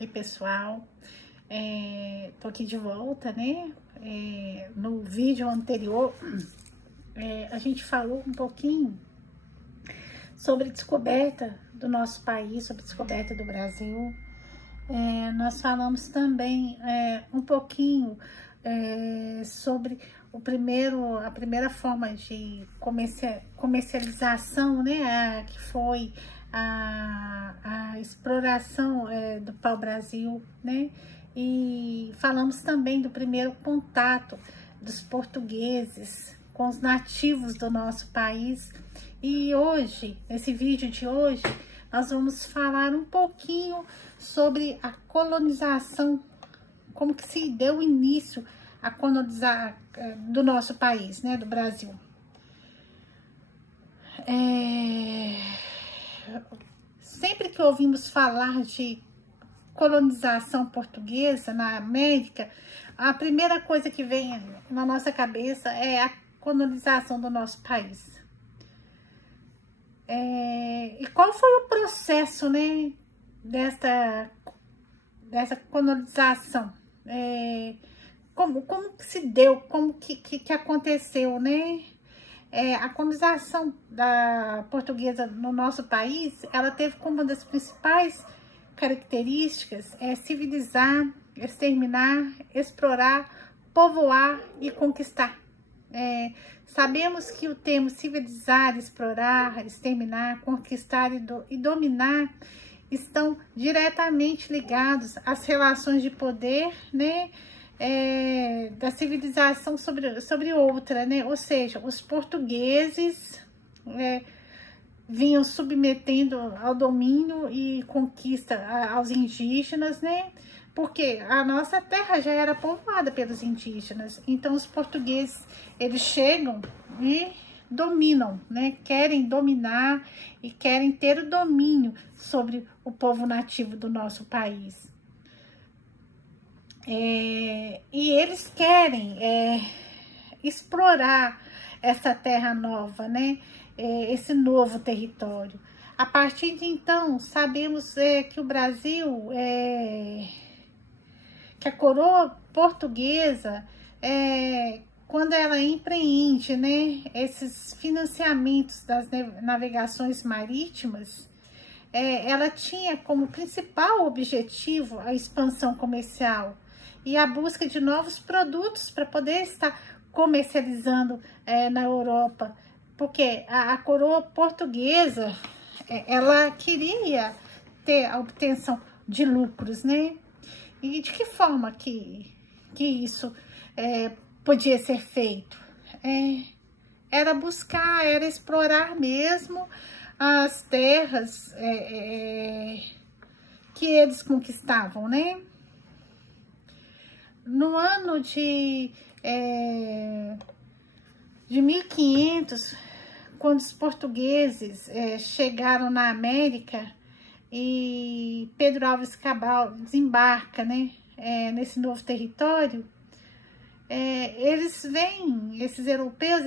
Oi, pessoal, tô aqui de volta, né? No vídeo anterior, a gente falou um pouquinho sobre a descoberta do nosso país, sobre a descoberta do Brasil. Nós falamos também um pouquinho sobre a primeira forma de comercialização, né? Que foi a exploração do pau-brasil, né? E falamos também do primeiro contato dos portugueses com os nativos do nosso país. E hoje, nesse vídeo de hoje, nós vamos falar um pouquinho sobre a colonização, como que se deu início a colonizar do nosso país, né, do Brasil. Sempre que ouvimos falar de colonização portuguesa na América, a primeira coisa que vem na nossa cabeça é a colonização do nosso país. E qual foi o processo, né, dessa colonização? Como que se deu, como que aconteceu, né? A colonização da portuguesa no nosso país, ela teve como uma das principais características civilizar, exterminar, explorar, povoar e conquistar. Sabemos que o termo civilizar, explorar, exterminar, conquistar e dominar estão diretamente ligados às relações de poder, né? Da civilização sobre outra, né? Ou seja, os portugueses vinham submetendo ao domínio e conquista aos indígenas, né? Porque a nossa terra já era povoada pelos indígenas. Então, os portugueses, eles chegam e dominam, né? Querem dominar e querem ter o domínio sobre o povo nativo do nosso país. E eles querem explorar essa terra nova, né? Esse novo território. A partir de então, sabemos que o Brasil, que a coroa portuguesa, quando ela empreende, né, esses financiamentos das navegações marítimas, ela tinha como principal objetivo a expansão comercial e a busca de novos produtos para poder estar comercializando na Europa, porque a coroa portuguesa, ela queria ter a obtenção de lucros, né? E de que forma que isso podia ser feito? Era buscar, era explorar mesmo as terras que eles conquistavam, né? No ano de 1500, quando os portugueses chegaram na América e Pedro Álvares Cabral desembarca, né, nesse novo território, eles vêm, esses europeus,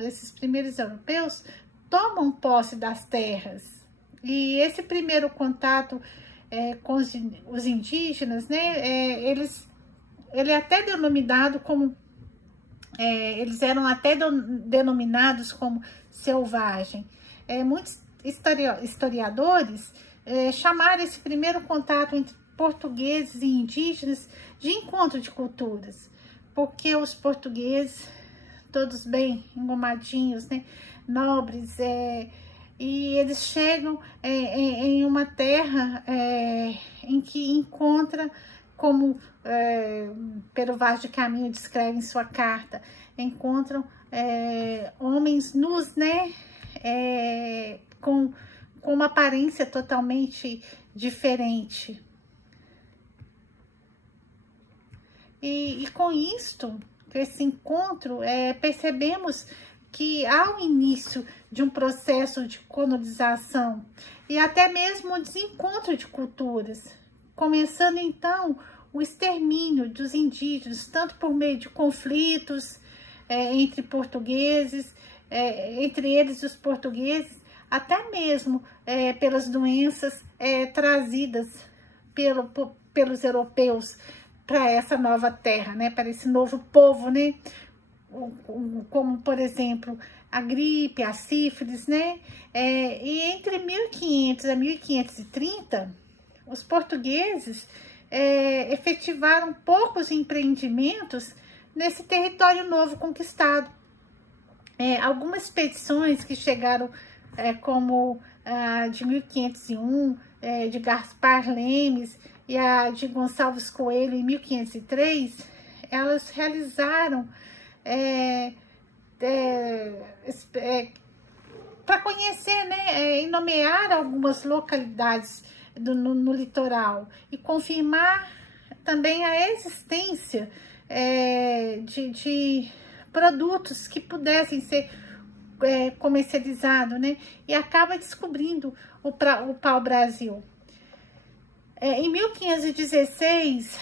esses primeiros europeus, tomam posse das terras. E esse primeiro contato com os indígenas, né, ele é até denominado como, eles eram até denominados como selvagem. Muitos historiadores chamaram esse primeiro contato entre portugueses e indígenas de encontro de culturas, porque os portugueses, todos bem engomadinhos, né, nobres, e eles chegam em uma terra em que encontra, como Pero Vaz de Caminha descreve em sua carta, encontram homens nus, né, com uma aparência totalmente diferente. E com isto, com esse encontro, percebemos que há o início de um processo de colonização e até mesmo um desencontro de culturas, começando então o extermínio dos indígenas, tanto por meio de conflitos entre portugueses, entre eles e os portugueses, até mesmo pelas doenças trazidas pelos europeus para essa nova terra, né? Para esse novo povo, né? Como, por exemplo, a gripe, a sífilis, né? E entre 1500 a 1530, os portugueses efetivaram poucos empreendimentos nesse território novo conquistado. Algumas expedições que chegaram, como a de 1501, de Gaspar Lemes, e a de Gonçalves Coelho em 1503, elas realizaram para conhecer, né, e nomear algumas localidades no litoral e confirmar também a existência de produtos que pudessem ser comercializados, né, e acaba descobrindo o pau-brasil. Em 1516,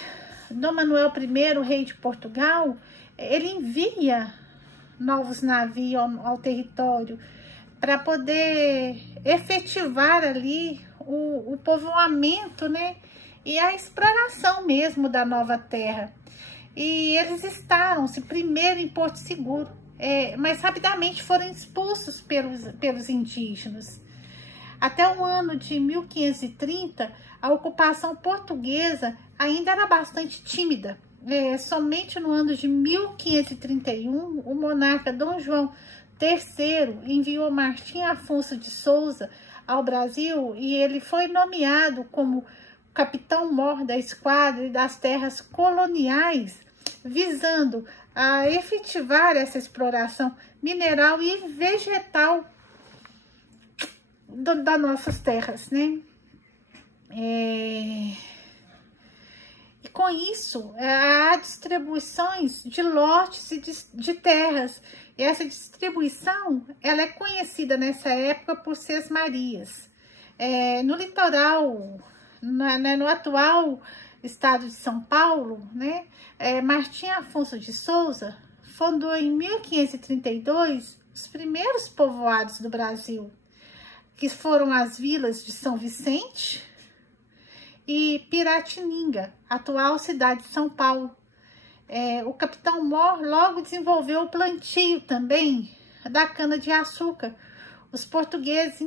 Dom Manuel I, rei de Portugal, ele envia novos navios ao território para poder efetivar ali o povoamento, né, e a exploração mesmo da nova terra. E eles instaram-se primeiro em Porto Seguro, mas rapidamente foram expulsos pelos indígenas. Até o ano de 1530, a ocupação portuguesa ainda era bastante tímida. Somente no ano de 1531, o monarca Dom João III enviou Martim Afonso de Souza ao Brasil e ele foi nomeado como capitão-mor da esquadra e das terras coloniais, visando a efetivar essa exploração mineral e vegetal das nossas terras, né? E com isso, há distribuições de lotes e de terras. E essa distribuição, ela é conhecida nessa época por Sesmarias. No litoral, no atual estado de São Paulo, né? Martim Afonso de Souza fundou em 1532 os primeiros povoados do Brasil, que foram as vilas de São Vicente e Piratininga, atual cidade de São Paulo. O capitão Mor logo desenvolveu o plantio também da cana-de-açúcar. Os portugueses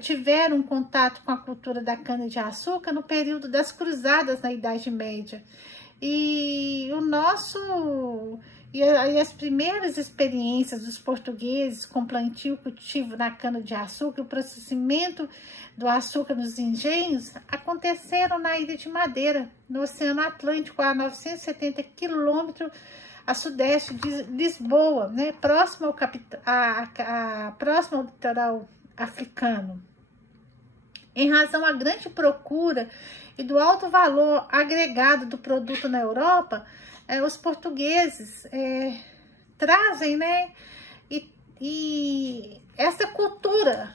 tiveram contato com a cultura da cana-de-açúcar no período das cruzadas na Idade Média. E as primeiras experiências dos portugueses com plantio e cultivo na cana-de-açúcar, o processamento do açúcar nos engenhos, aconteceram na Ilha de Madeira, no Oceano Atlântico, a 970 quilômetros a sudeste de Lisboa, né, próximo ao litoral africano. Em razão à grande procura e do alto valor agregado do produto na Europa, os portugueses trazem, né, e essa cultura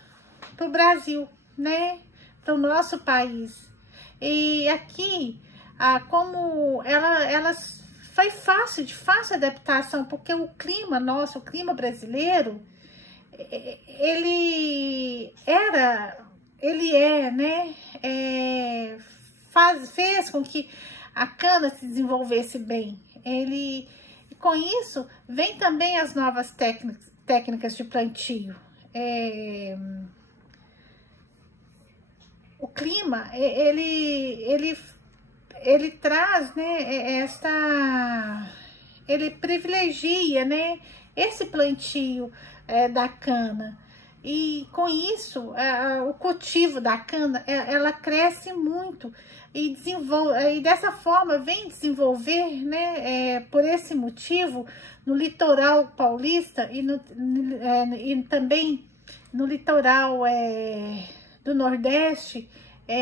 para o Brasil, né, para o nosso país. E aqui, como elas foi de fácil adaptação, porque o clima nosso, o clima brasileiro, ele né, fez com que a cana se desenvolvesse bem. E com isso, vem também as novas técnicas de plantio. O clima, ele traz, né, ele privilegia, né, esse plantio da cana. E com isso, o cultivo da cana, ela cresce muito e dessa forma vem desenvolver, né, por esse motivo, no litoral paulista e também no litoral do Nordeste,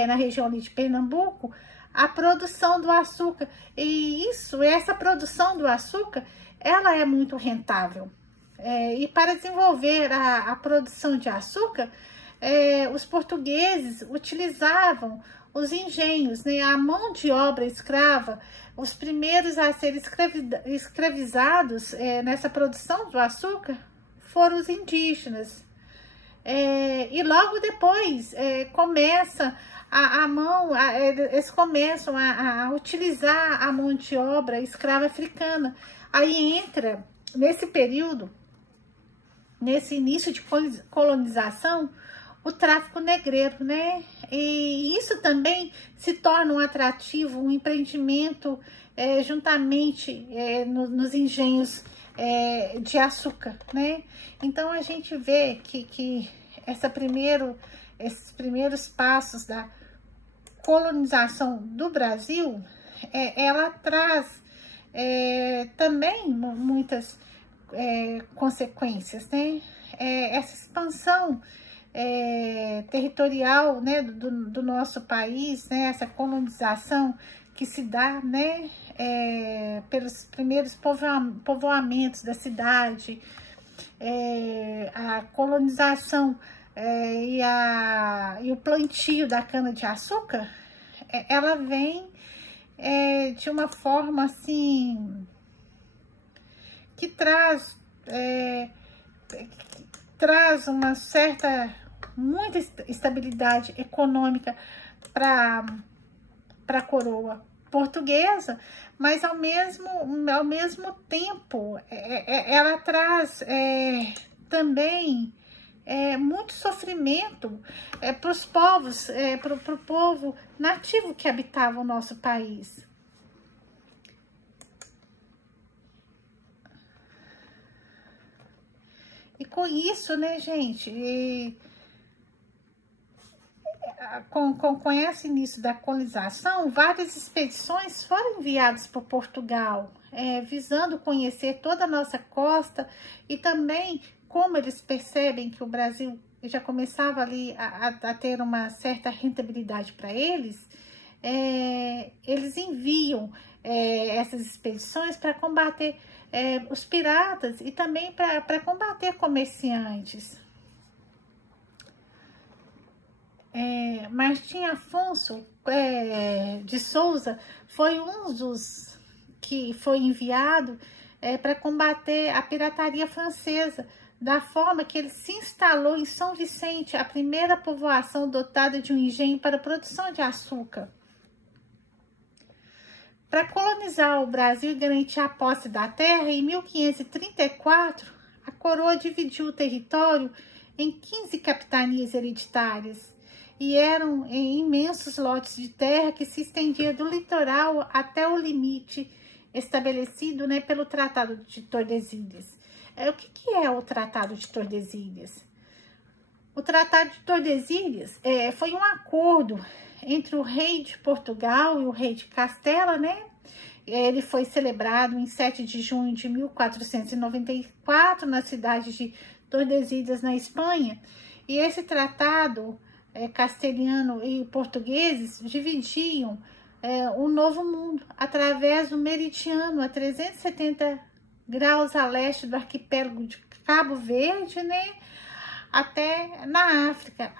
na região ali de Pernambuco, a produção do açúcar. E essa produção do açúcar, ela é muito rentável. E para desenvolver a produção de açúcar, os portugueses utilizavam os engenhos, né, a mão de obra escrava. Os primeiros a serem escravizados nessa produção do açúcar foram os indígenas. E logo depois começa eles começam a utilizar a mão de obra escrava africana. Aí entra, nesse período, nesse início de colonização, o tráfico negreiro, né? E isso também se torna um atrativo, um empreendimento juntamente nos engenhos de açúcar, né? Então a gente vê que esses primeiros passos da colonização do Brasil, ela traz também muitas consequências, né? Essa expansão territorial, né, do nosso país, né, essa colonização que se dá, né, pelos primeiros povoamentos da cidade, a colonização e o plantio da cana-de-açúcar, ela vem de uma forma assim que traz uma muita estabilidade econômica para a coroa portuguesa, mas ao mesmo tempo ela traz também muito sofrimento para os povos, para o povo nativo que habitava o nosso país. E com isso, né, gente, com esse início da colonização, várias expedições foram enviadas para Portugal, visando conhecer toda a nossa costa e também, como eles percebem que o Brasil já começava ali a ter uma certa rentabilidade para eles, eles enviam essas expedições para combater os piratas e também para combater comerciantes. Martim Afonso de Souza foi um dos que foi enviado para combater a pirataria francesa, da forma que ele se instalou em São Vicente, a primeira povoação dotada de um engenho para a produção de açúcar. Para colonizar o Brasil e garantir a posse da terra, em 1534, a coroa dividiu o território em 15 capitanias hereditárias, e eram imensos lotes de terra que se estendia do litoral até o limite estabelecido, né, pelo Tratado de Tordesilhas. O que é o Tratado de Tordesilhas? O Tratado de Tordesilhas foi um acordo entre o rei de Portugal e o rei de Castela, né? Ele foi celebrado em 7 de junho de 1494 na cidade de Tordesilhas, na Espanha. E esse tratado castelhano e portugueses dividiam o Novo Mundo através do meridiano a 370 graus a leste do arquipélago de Cabo Verde, né, até na África,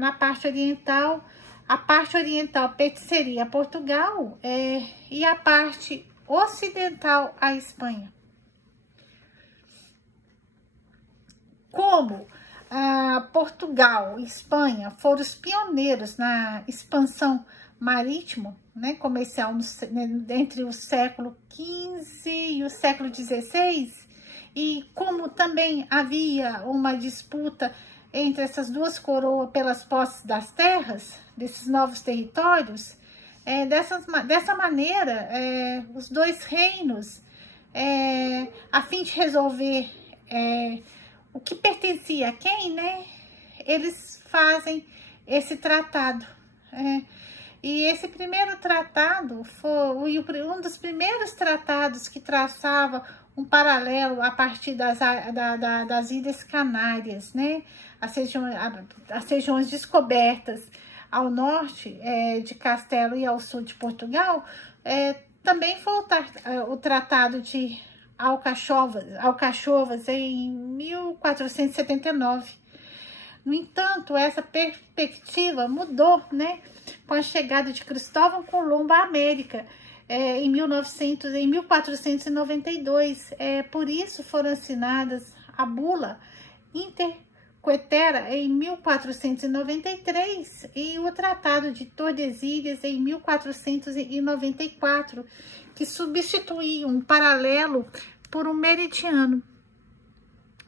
na parte oriental. A parte oriental pertenceria a Portugal e a parte ocidental a Espanha. Como Portugal e Espanha foram os pioneiros na expansão marítima, né, comercial entre o século XV e o século XVI, e como também havia uma disputa entre essas duas coroas pelas posses das terras, desses novos territórios, dessa maneira, os dois reinos, a fim de resolver o que pertencia a quem, né, eles fazem esse tratado. E esse primeiro tratado foi um dos primeiros tratados que traçava um paralelo a partir das Ilhas Canárias, né? As regiões descobertas ao norte de Castelo e ao sul de Portugal. Também foi o Tratado de Alcachovas em 1479. No entanto, essa perspectiva mudou, né, com a chegada de Cristóvão Colombo à América em 1492. Por isso foram assinadas a bula intercontinental Quetera em 1493 e o Tratado de Tordesilhas em 1494, que substituíam um paralelo por um meridiano.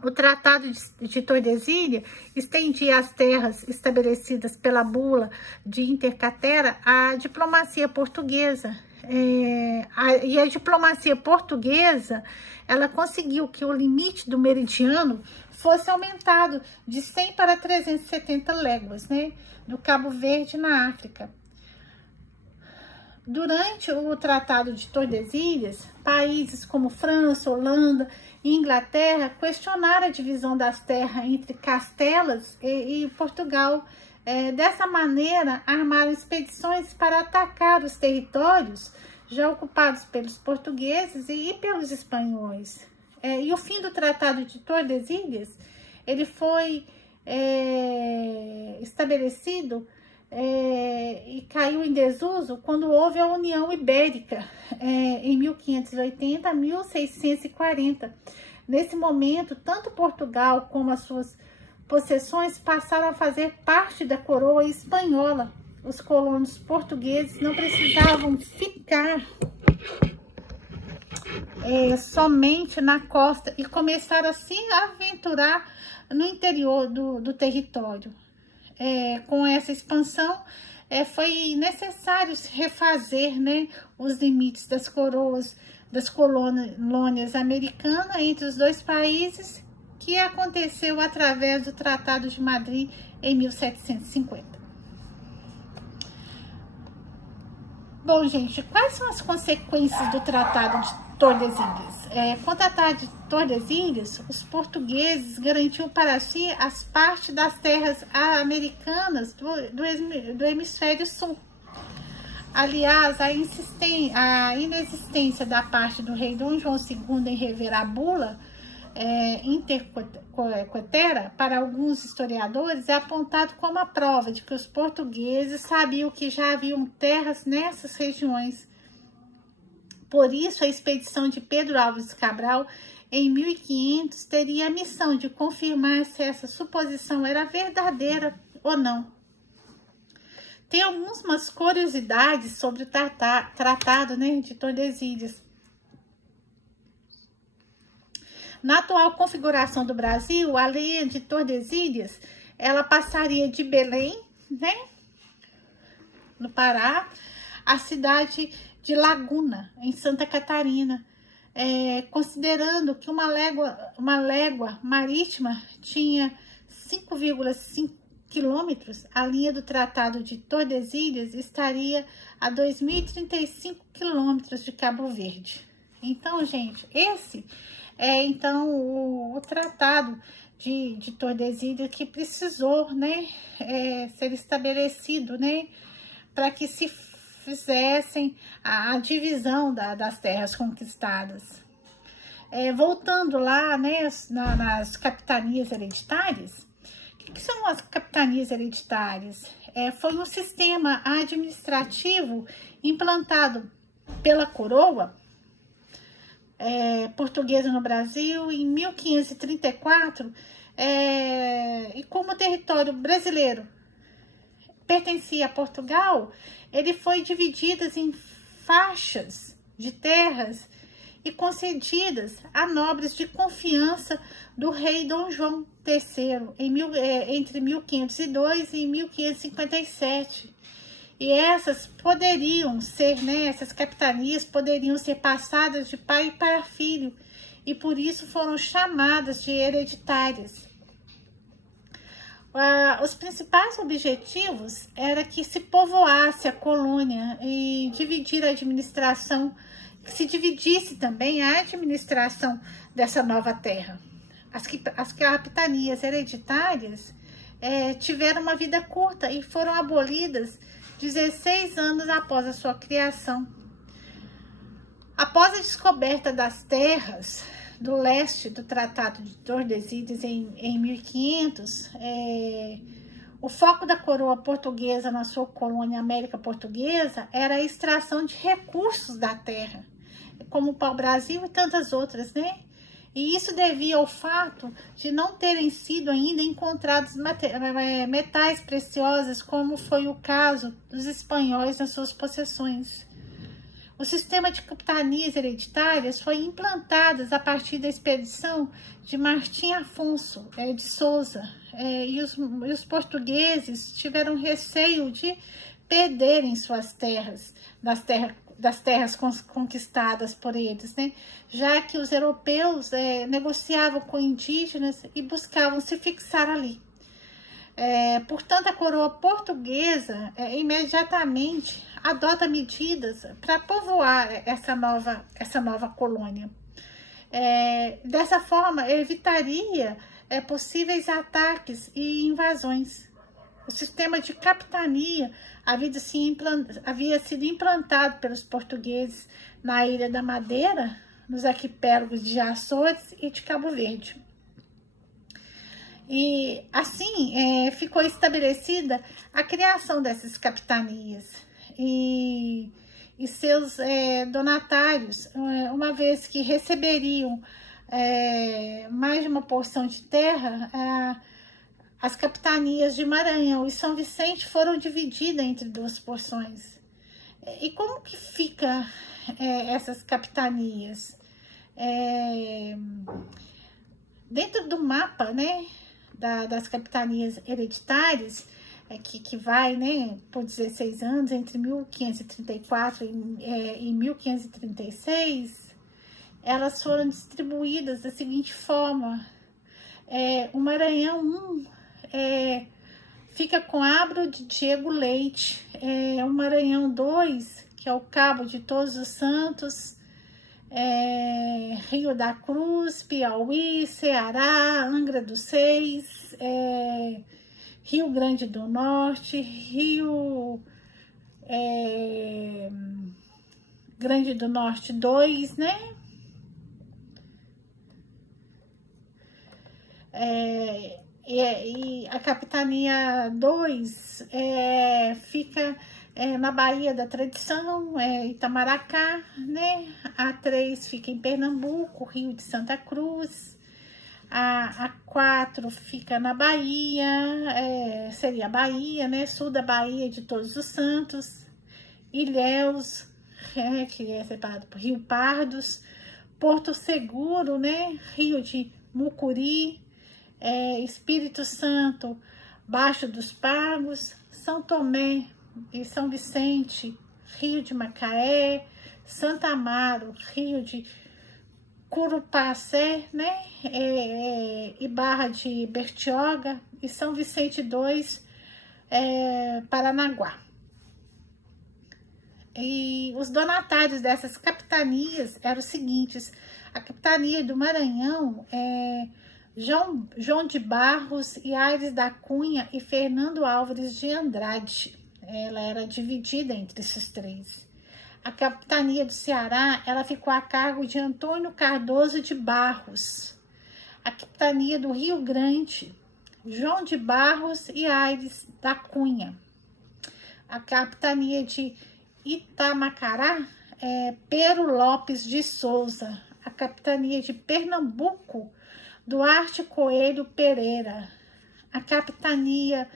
O Tratado de Tordesilhas estendia as terras estabelecidas pela bula de Intercatera à diplomacia portuguesa. E a diplomacia portuguesa, ela conseguiu que o limite do meridiano fosse aumentado de 100 para 370 léguas, né, do Cabo Verde na África. Durante o Tratado de Tordesilhas, países como França, Holanda e Inglaterra questionaram a divisão das terras entre Castelas e Portugal. Dessa maneira, armaram expedições para atacar os territórios já ocupados pelos portugueses e pelos espanhóis. E o fim do Tratado de Tordesilhas, ele foi estabelecido e caiu em desuso quando houve a União Ibérica, em 1580 a 1640. Nesse momento, tanto Portugal como as suas possessões passaram a fazer parte da coroa espanhola. Os colonos portugueses não precisavam ficar somente na costa e começaram assim a aventurar no interior do território. Com essa expansão, foi necessário refazer, né, os limites das coroas, das colônias americanas entre os dois países, que aconteceu através do Tratado de Madrid em 1750. Bom, gente, quais são as consequências do Tratado de Tordesilhas? Com o Tratado de Tordesilhas, os portugueses garantiam para si as partes das terras americanas do hemisfério sul. Aliás, a inexistência da parte do rei Dom João II em rever a bula Interquetera, para alguns historiadores, é apontado como a prova de que os portugueses sabiam que já haviam terras nessas regiões. Por isso, a expedição de Pedro Álvares Cabral, em 1500, teria a missão de confirmar se essa suposição era verdadeira ou não. Tem algumas curiosidades sobre o Tratado, né, de Tordesilhas. Na atual configuração do Brasil, a linha de Tordesilhas, ela passaria de Belém, né, no Pará, à cidade de Laguna, em Santa Catarina, considerando que uma légua marítima tinha 5,5 quilômetros, a linha do Tratado de Tordesilhas estaria a 2.035 quilômetros de Cabo Verde. Então, gente, esse então o Tratado de Tordesilhas que precisou, né, ser estabelecido, né, para que se fizessem a divisão das terras conquistadas. Voltando lá, né, nas capitanias hereditárias, o que são as capitanias hereditárias? Foi um sistema administrativo implantado pela coroa portuguesa no Brasil em 1534, e como o território brasileiro pertencia a Portugal, ele foi dividido em faixas de terras e concedidas a nobres de confiança do rei Dom João III entre 1502 e 1557. E essas poderiam ser, né, essas capitanias poderiam ser passadas de pai para filho, e por isso foram chamadas de hereditárias. Os principais objetivos era que se povoasse a colônia e dividir a administração, que se dividisse também a administração dessa nova terra. As capitanias hereditárias tiveram uma vida curta e foram abolidas 16 anos após a sua criação. Após a descoberta das terras do leste do Tratado de Tordesilhas em 1500, o foco da coroa portuguesa na sua colônia América Portuguesa era a extração de recursos da terra, como o pau-brasil e tantas outras, né? E isso devia ao fato de não terem sido ainda encontrados metais preciosos, como foi o caso dos espanhóis nas suas possessões. O sistema de capitanias hereditárias foi implantado a partir da expedição de Martim Afonso de Souza, e os portugueses tiveram receio de perderem suas terras, das terras conquistadas por eles, né? Já que os europeus negociavam com indígenas e buscavam se fixar ali. Portanto, a coroa portuguesa imediatamente adota medidas para povoar essa nova colônia. Dessa forma, evitaria possíveis ataques e invasões. O sistema de capitania havia sido implantado pelos portugueses na Ilha da Madeira, nos arquipélagos de Açores e de Cabo Verde. E assim ficou estabelecida a criação dessas capitanias e seus donatários, uma vez que receberiam mais de uma porção de terra. As capitanias de Maranhão e São Vicente foram divididas entre duas porções. E como que fica essas capitanias? Dentro do mapa, né, das capitanias hereditárias, que vai, né, por 16 anos, entre 1534 e 1536, elas foram distribuídas da seguinte forma. O Maranhão 1 fica com Abro de Diego Leite, o Maranhão 2, que é o Cabo de Todos os Santos, Rio da Cruz, Piauí, Ceará, Angra dos Seis, Rio Grande do Norte, Rio Grande do Norte 2, né? E a capitania 2 fica na Bahia da Tradição, Itamaracá, né? A 3 fica em Pernambuco, Rio de Santa Cruz. A 4 fica na Bahia, seria a Bahia, né? Sul da Bahia de Todos os Santos. Ilhéus, que é separado por Rio Pardos. Porto Seguro, né? Rio de Mucuri. Espírito Santo, Baixo dos Pagos, São Tomé e São Vicente, Rio de Macaé, Santa Amaro, Rio de Curupacé, né? E Barra de Bertioga, e São Vicente 2, Paranaguá. E os donatários dessas capitanias eram os seguintes: a capitania do Maranhão João de Barros e Aires da Cunha e Fernando Álvares de Andrade. Ela era dividida entre esses três. A capitania do Ceará, ela ficou a cargo de Antônio Cardoso de Barros. A capitania do Rio Grande, João de Barros e Aires da Cunha. A capitania de Itamacará, Pero Lopes de Souza. A capitania de Pernambuco, Duarte Coelho Pereira. A capitania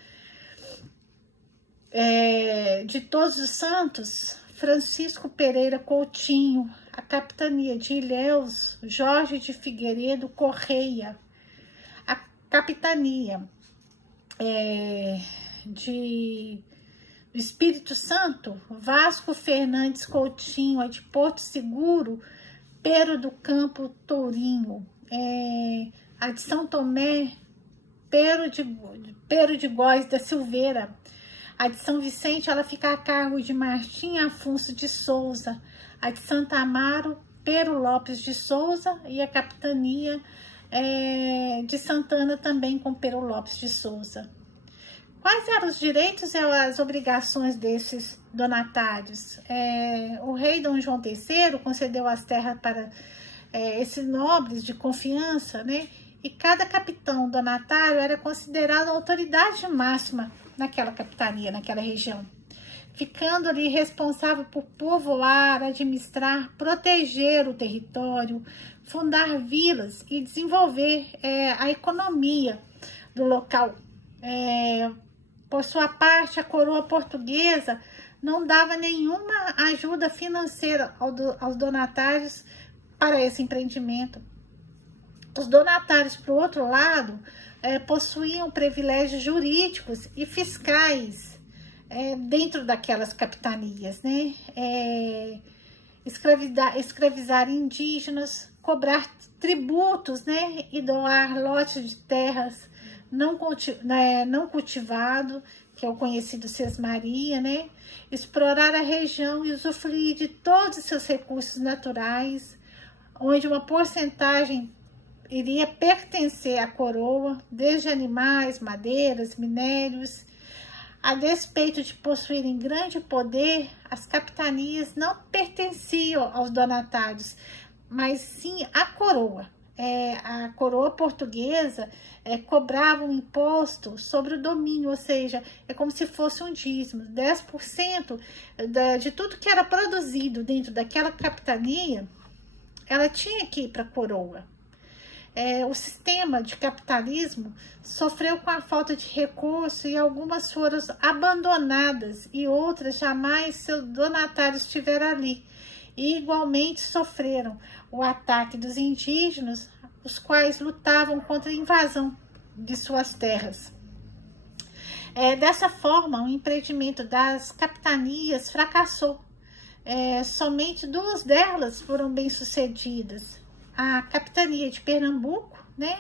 de Todos os Santos, Francisco Pereira Coutinho. A capitania de Ilhéus, Jorge de Figueiredo Correia. A capitania do Espírito Santo, Vasco Fernandes Coutinho, de Porto Seguro, Pero do Campo Tourinho. A de São Tomé, Pero de Góes da Silveira. A de São Vicente, ela fica a cargo de Martim Afonso de Souza. A de Santa Amaro, Pero Lopes de Souza. E a capitania de Santana também com Pero Lopes de Souza. Quais eram os direitos e as obrigações desses donatários? O rei Dom João III concedeu as terras para esses nobres de confiança, né? E cada capitão donatário era considerado a autoridade máxima naquela capitania, naquela região. ficando ali responsável por povoar, administrar, proteger o território, fundar vilas e desenvolver a economia do local. Por sua parte, a coroa portuguesa não dava nenhuma ajuda financeira aos donatários para esse empreendimento. Os donatários, por outro lado, possuíam privilégios jurídicos e fiscais dentro daquelas capitanias, né? Escravizar indígenas, cobrar tributos, né? E doar lotes de terras não cultivado, que é o conhecido sesmaria, né? Explorar a região e usufruir de todos os seus recursos naturais, onde uma porcentagem iria pertencer à coroa, desde animais, madeiras, minérios. A despeito de possuírem grande poder, as capitanias não pertenciam aos donatários, mas sim à coroa. A coroa portuguesa cobrava um imposto sobre o domínio, ou seja, é como se fosse um dízimo. 10% de tudo que era produzido dentro daquela capitania, ela tinha que ir para a coroa. O sistema de capitalismo sofreu com a falta de recurso e algumas foram abandonadas e outras jamais seus donatários estiveram ali. E igualmente sofreram o ataque dos indígenas, os quais lutavam contra a invasão de suas terras. Dessa forma, o empreendimento das capitanias fracassou. Somente 2 delas foram bem-sucedidas. A capitania de Pernambuco, né,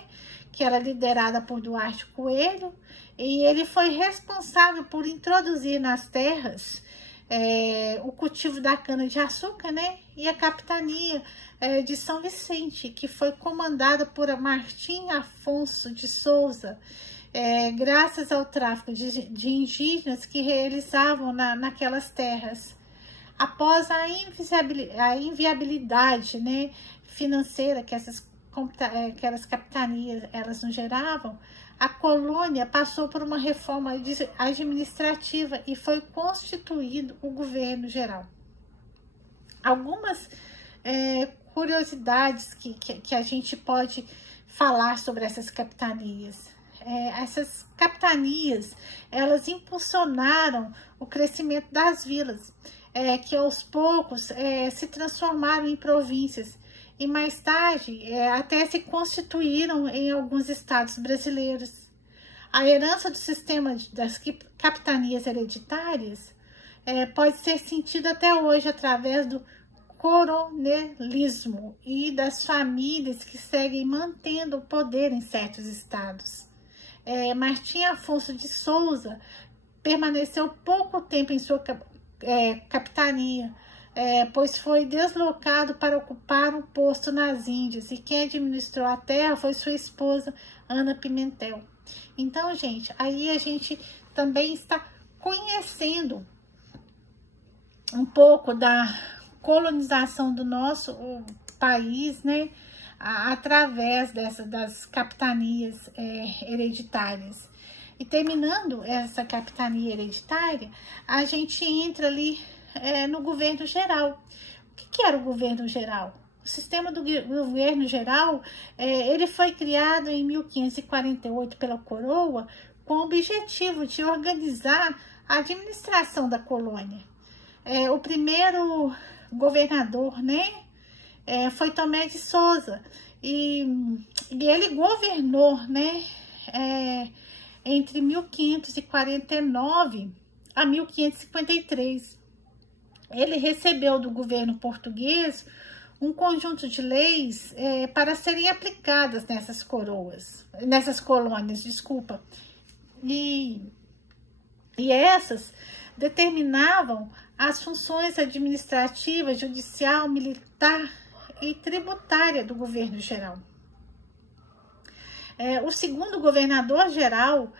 que era liderada por Duarte Coelho, e ele foi responsável por introduzir nas terras o cultivo da cana-de-açúcar, né, e a capitania de São Vicente, que foi comandada por Martim Afonso de Souza, graças ao tráfico de indígenas que realizavam naquelas terras. Após a inviabilidade, né, financeira que aquelas capitanias elas não geravam, a colônia passou por uma reforma administrativa e foi constituído o governo geral. Algumas curiosidades que a gente pode falar sobre essas capitanias. Essas capitanias, elas impulsionaram o crescimento das vilas, que aos poucos se transformaram em províncias e mais tarde até se constituíram em alguns estados brasileiros. A herança do sistema das capitanias hereditárias pode ser sentida até hoje através do coronelismo e das famílias que seguem mantendo o poder em certos estados. Martim Afonso de Souza permaneceu pouco tempo em sua capitania, pois foi deslocado para ocupar um posto nas Índias, e quem administrou a terra foi sua esposa, Ana Pimentel. Então, gente, aí a gente também está conhecendo um pouco da colonização do nosso país, né, através das capitanias hereditárias. E terminando essa capitania hereditária, a gente entra ali no governo geral. O que era o governo geral? O sistema do governo geral, ele foi criado em 1548 pela coroa com o objetivo de organizar a administração da colônia. O primeiro governador, né, foi Tomé de Souza, e ele governou, né, entre 1549 a 1553. Ele recebeu do governo português um conjunto de leis para serem aplicadas nessas colônias, desculpa. E essas determinavam as funções administrativa, judicial, militar e tributária do governo geral. O segundo governador geral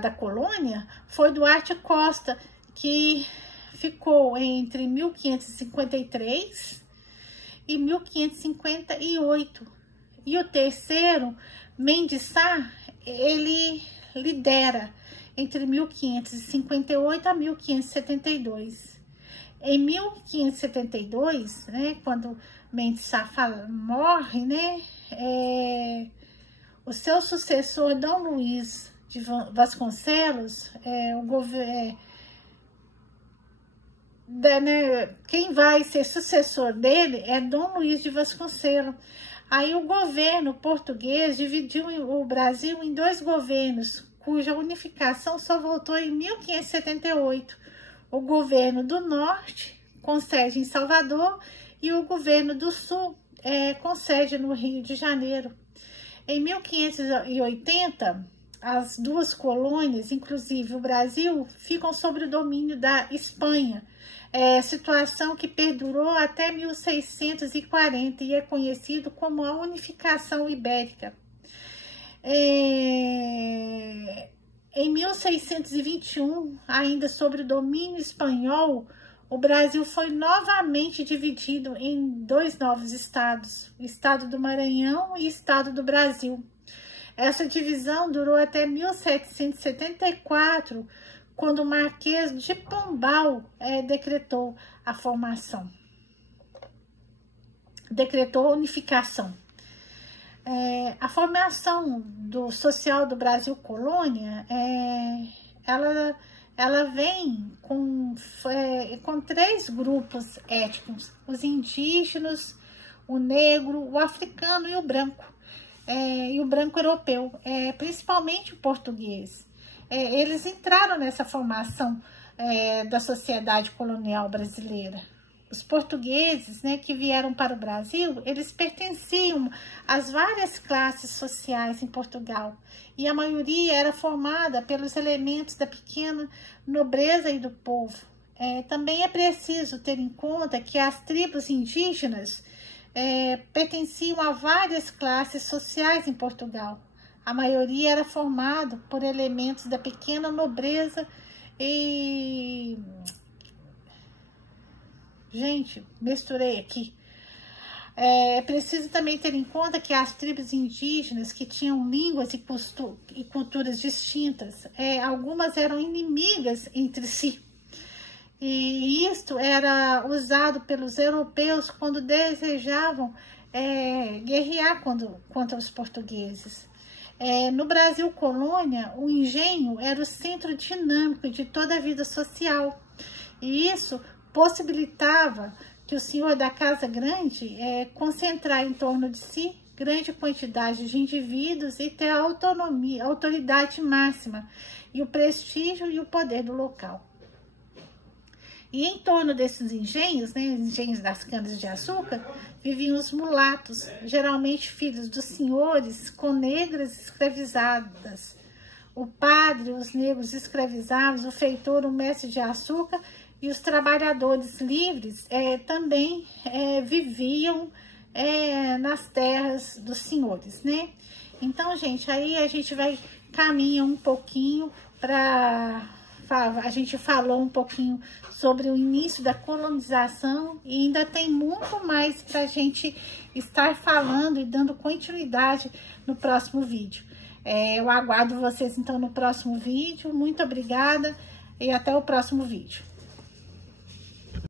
da colônia foi Duarte Costa, que ficou entre 1553 e 1558. E o terceiro, Mendes Sá, ele lidera entre 1558 a 1572. Em 1572, né, quando Mendes Sá morre, né, o seu sucessor, Dom Luiz de Vasconcelos, quem vai ser sucessor dele é Dom Luiz de Vasconcelos. Aí o governo português dividiu o Brasil em dois governos, cuja unificação só voltou em 1578. O governo do Norte, com sede em Salvador, e o governo do Sul, com sede no Rio de Janeiro. Em 1580, as duas colônias, inclusive o Brasil, ficam sob o domínio da Espanha, situação que perdurou até 1640 e é conhecido como a Unificação Ibérica. Em 1621, ainda sob o domínio espanhol, o Brasil foi novamente dividido em dois novos estados, o estado do Maranhão e o estado do Brasil. Essa divisão durou até 1774, quando o Marquês de Pombal decretou a formação, decretou a unificação. A formação do social do Brasil colônia, ela vem com três grupos étnicos: os indígenas, o negro, o africano e o branco europeu, principalmente o português. Eles entraram nessa formação da sociedade colonial brasileira. Os portugueses, né, que vieram para o Brasil, eles pertenciam às várias classes sociais em Portugal, e a maioria era formada pelos elementos da pequena nobreza e do povo. Também é preciso ter em conta que as tribos indígenas pertenciam a várias classes sociais em Portugal. A maioria era formada por elementos da pequena nobreza e... Gente, misturei aqui. É preciso também ter em conta que as tribos indígenas que tinham línguas e culturas distintas, algumas eram inimigas entre si. E isto era usado pelos europeus quando desejavam guerrear contra os portugueses. No Brasil colônia, o engenho era o centro dinâmico de toda a vida social. E isso possibilitava que o senhor da casa grande concentrar em torno de si grande quantidade de indivíduos e ter a autonomia, a autoridade máxima e o prestígio e o poder do local. E em torno desses engenhos, né, engenhos das canas de açúcar, viviam os mulatos, geralmente filhos dos senhores com negras escravizadas. O padre, os negros escravizados, o feitor, o mestre de açúcar e os trabalhadores livres também viviam nas terras dos senhores, né? Então, gente, aí a gente caminha um pouquinho para... A gente falou um pouquinho sobre o início da colonização e ainda tem muito mais para a gente estar falando e dando continuidade no próximo vídeo. Eu aguardo vocês, então, no próximo vídeo. Muito obrigada e até o próximo vídeo.